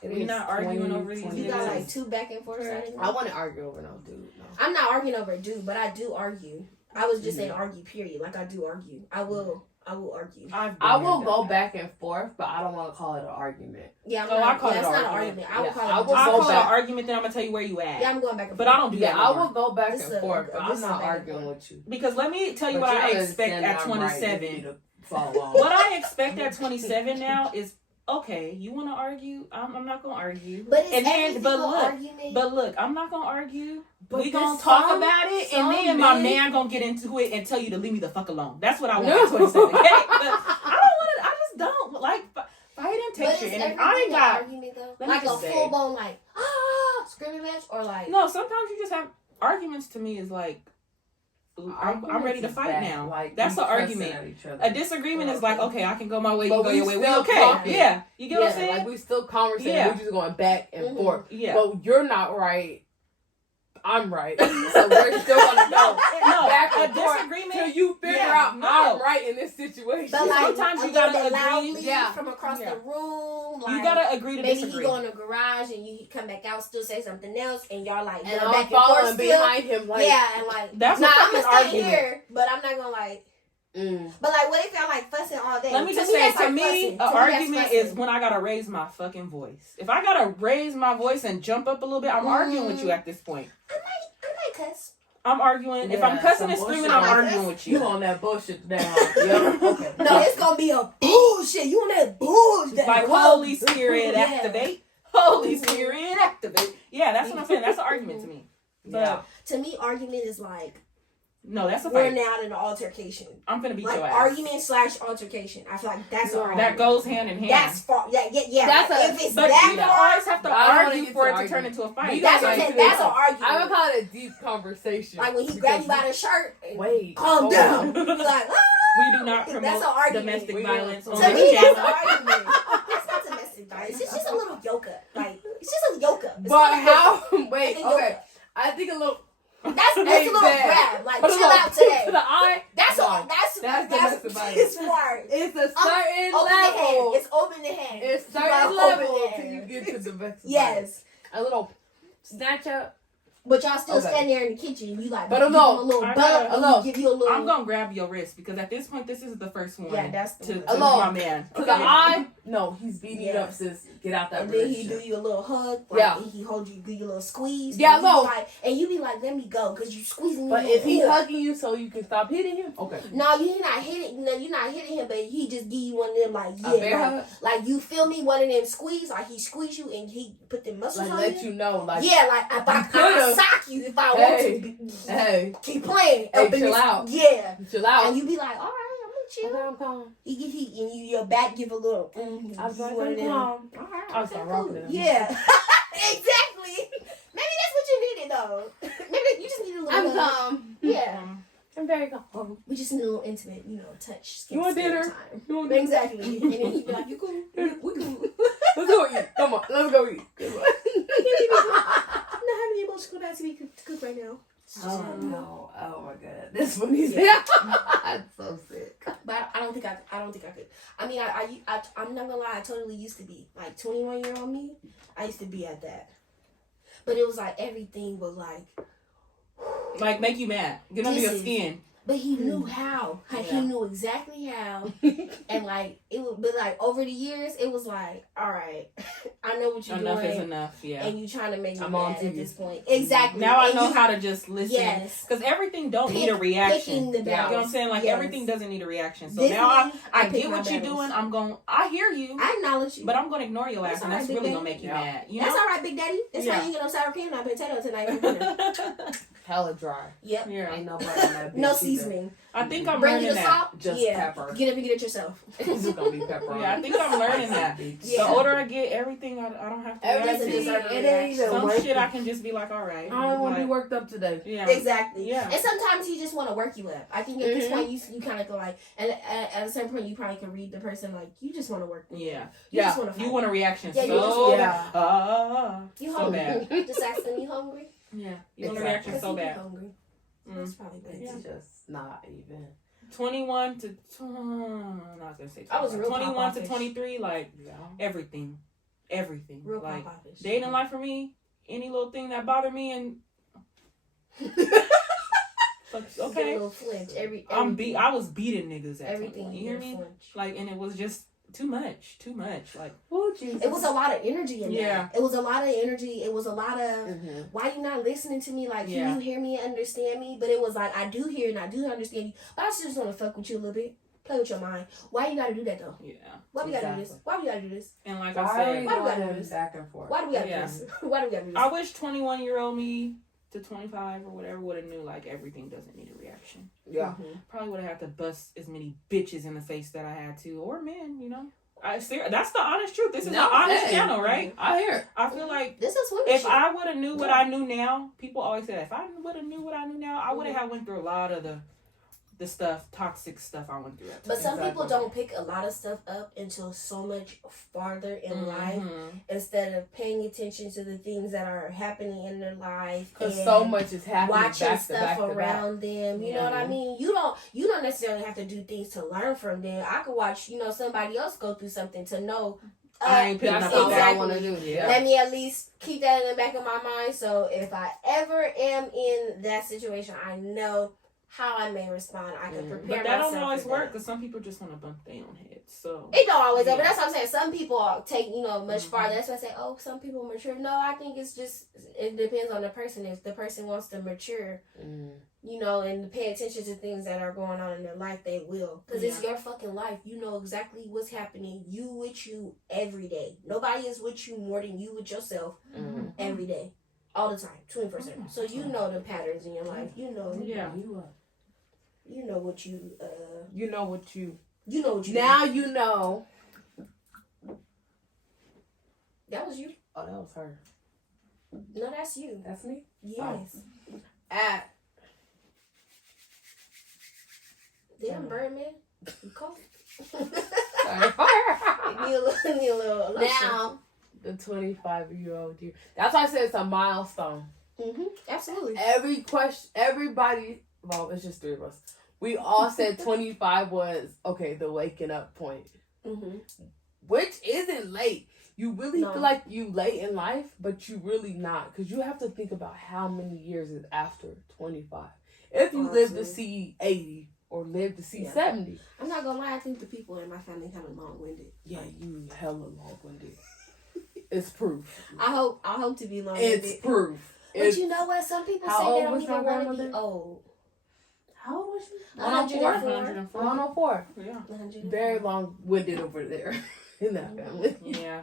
We're not arguing over these. You got like two back and forth. I want to argue over no dude. No. I'm not arguing over a dude, but I do argue. I was just saying argue, period. Like I do argue. I will argue. I will go back and forth, but I don't want to call it an argument. Yeah, I call it it's not an argument. argument. I will call it. I'll call it an argument. Then I'm gonna tell you where you at. Yeah, I'm going back and forth. But I don't do that. Yeah, I will go back and forth, but I'm this not is arguing with you. Because let me tell you what I expect at 27. What What I expect at 27 now is okay. You want to argue? I'm not gonna argue. But it's but look, I'm not gonna argue. But we gonna talk about it, and then my man gonna get into it and tell you to leave me the fuck alone. That's what I want at 27. Okay? But I don't want to. I just don't like fight and texture. And if I ain't got argument though, let like me a just say, full blown like screaming match or like no. Sometimes you just have arguments. To me, is like. I'm ready to fight now. Like, that's an argument. A disagreement is like, okay, I can go my way, you go your way. We okay. Talking. Yeah. You get what I'm saying? Like we still conversing. Yeah. We're just going back and forth. Yeah. But you're not right. I'm right. So we're still gonna go back and forth disagreement till you figure out I'm right in this situation. But like, sometimes you gotta agree. From across the room. Like, you gotta agree to maybe disagree. Maybe he go in the garage and you come back out, still say something else, and y'all like and going I'm back and forth following still. behind him. Like, yeah, and like that's nah, a I'm fucking gonna stay argument. here, but I'm not gonna like. But like, what if y'all like fussing all day? Let me just say, to me, an argument is when I gotta raise my fucking voice. If I gotta raise my voice and jump up a little bit, I'm arguing with you at this point. I might cuss. I'm arguing. If I'm cussing and screaming, I'm arguing with you. You on that bullshit now? Yeah. Okay. No, it's gonna be a bullshit. You on that bullshit? Like Holy Spirit activate. Holy Spirit activate. Yeah, that's what I'm saying. That's an argument to me. Yeah. To me, argument is like. No, that's a we're fight. now in an altercation. I'm gonna beat like your ass. Argument/altercation. I feel like that's an argument. That goes hand in hand. That's far. Yeah. That's if it's but that you don't always have to argue for it to argument. turn into a fight. That's what I'm saying. That's an argument. I would call it a deep conversation. Like when he grab you by the shirt. And wait. Calm down. Be like, we do not promote that's an argument. domestic violence on To this me, that's channel. an argument. That's not domestic violence. It's just a little yoke up. Like it's just a yoke up. But how? Wait. Okay. I think a little. That's a little grab. Like chill out today. To the eye. That's domestic violence. It's smart. It's a certain level. It's open the hand. It's certain level till you get to domestic yes. violence. A little snatch up. But y'all still stand there in the kitchen. You like, but give him a little bump. Give you a little. I'm gonna grab your wrist because at this point, this is the first one. Yeah, that's to my man. To the eye. No, he's beating you up, sis. Get out that and then he relationship. do you a little hug. Like, Yeah. and he hold you, do you a little squeeze. Yeah, no. And you be like, let me go, because you squeezing me. But if he hugging you so you can stop hitting him, okay. No, you're not hitting. No, you're not hitting him, but he just give you one of them like A bear hug? like you feel me, one of them squeeze, like he squeeze you and he put the muscles on let you. you know, like Like if I sock you if I want to. Hey, keep playing. Hey, chill out. Yeah, chill out. and you be like, all right. Chill. Okay, I'm calm. And your back give a little. I was like, I'm calm. All right, I'll start rocking him. Yeah, exactly. Maybe that's what you needed though. Maybe you just need a little. I'm calm. Yeah, I'm very calm. we just need a little intimate, touch. You want dinner? Time. You want dinner? Exactly. And then he'd be like, "You cool? We cool." Let's go eat. Come on, let's go eat. I'm not having the emotional capacity to cook right now. Oh no! Oh my god! This one is I'm so sick. But I don't think I could. I mean, I'm not gonna lie. I totally used to be like 21-year-old me. I used to be at that, but it was like everything was like make you mad, get under your skin. But he knew how. He knew exactly how. And like it would, but like over the years, it was like, all right, I know what you're doing. Enough is enough. Yeah. And you trying to make me I'm mad on at to this point. Exactly. Now I know how to just listen. Yes. Because everything don't need a reaction. The you know what I'm saying? Like everything doesn't need a reaction. So now I get what you're doing. I hear you. I acknowledge you. But I'm gonna ignore your ass, and that's really gonna make you mad. You know? That's all right, Big Daddy. That's why you ain't get no sour cream and potato tonight for dinner. Hella dry. Yep. Yeah. Ain't no butter in that bitch. No seasoning. I think I'm Bring learning you the that. salt. Just pepper. Get up and get it yourself. It's just gonna be pepper. Yeah, I think I'm learning that. The older I get, everything I don't have to. Everything. It ain't even some worth shit it. I can just be like, all right. I don't want to be worked up today. Yeah. Exactly. Yeah. And sometimes he just want to work you up. I think at this point you kind of go like, and at a certain point you probably can read the person like you just want to work. Yeah. You just want to. You want a reaction Yeah, so bad. You so hungry? bad. Just ask them you hungry. Yeah. You want a reaction so bad. Hungry. That's probably good. It's just not even. 21 to I was gonna say 21 to 23, like everything, real like pop-offish. dating life for me. Any little thing that bothered me and okay, a little flinch. I was beating niggas at everything. 21, you hear me? Flinch. Like, and it was just too much. Like, oh Jesus, it was a lot of energy in Yeah. there. It was a lot of energy. It was a lot of why you not listening to me? Like, can you hear me and understand me? But it was like I do hear and I do understand you. But I just want to fuck with you a little bit. Play with your mind. Why you gotta do that though? Yeah. Why we gotta do this? Why we gotta do this? And like I said, why do we gotta do this? Back and forth. Why do we gotta do this? Why do we gotta do this? I wish 21-year-old me to 25 or whatever would have knew like everything doesn't need a reaction. Yeah. Probably would have had to bust as many bitches in the face that I had to, or men, you know. That's the honest truth. This is an honest channel, right? I hear it. I feel like this is if I would have knew what I knew now, people always say that if I would have knew what I knew now, I would have went through a lot of the stuff, toxic stuff I went through. But some people don't pick a lot of stuff up until so much farther in life instead of paying attention to the things that are happening in their life. Because so much is happening. Watching stuff around them. You know what I mean? You don't necessarily have to do things to learn from them. I could watch, somebody else go through something to know. I ain't picking up what I exactly. want to do. Yeah. Let me at least keep that in the back of my mind. So if I ever am in that situation, I know how I may respond. I can prepare myself. But that don't always work because some people just want to bump their own heads. So it don't always work. But that's what I'm saying. Some people take much farther. That's why I say, some people mature. No, I think it's just it depends on the person. If the person wants to mature, and pay attention to things that are going on in their life, they will. Because it's your fucking life. You know exactly what's happening. You with you every day. Nobody is with you more than you with yourself every day, all the time, 24/7. So you know the patterns in your life. You know. Yeah. You know what you. You know what you. You know what you. Now do. you know. That was you. Oh, that was her. No, that's you. That's me. Yes. Oh. Damn, Birdman. You cold. Sorry. Need a little now, the 25-year-old year. That's why I said it's a milestone. Absolutely. Everybody. Well, it's just three of us. We all said 25 was the waking up point, which isn't late. You really feel like you late in life, but you really not, because you have to think about how many years is after 25. If you live to see 80 or live to see 70. I'm not gonna lie, I think the people in my family kind of long-winded. Yeah, you hella long-winded. It's proof. I hope to be long-winded. It's proof. But you know what? Some people say they don't even want to be old. How old was she? 104. 104. Yeah. 104. Very long-winded over there in that family. Yeah.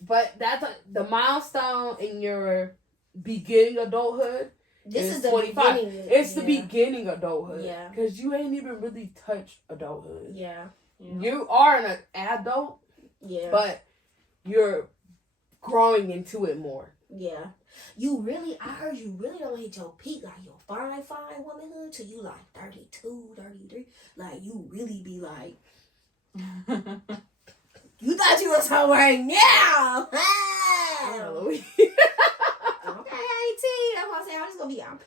But that's the milestone in your beginning adulthood. This is the 25. beginning. It's the beginning adulthood. Yeah. Because you ain't even really touched adulthood. Yeah. You are an adult. Yeah. But you're growing into it more. Yeah. I heard you really don't hit your peak, like your fine womanhood till you like 32, 33. Like you really be like, you thought you was somewhere now. Hallelujah. Okay, 18. That's what I'm saying. I'm just gonna be,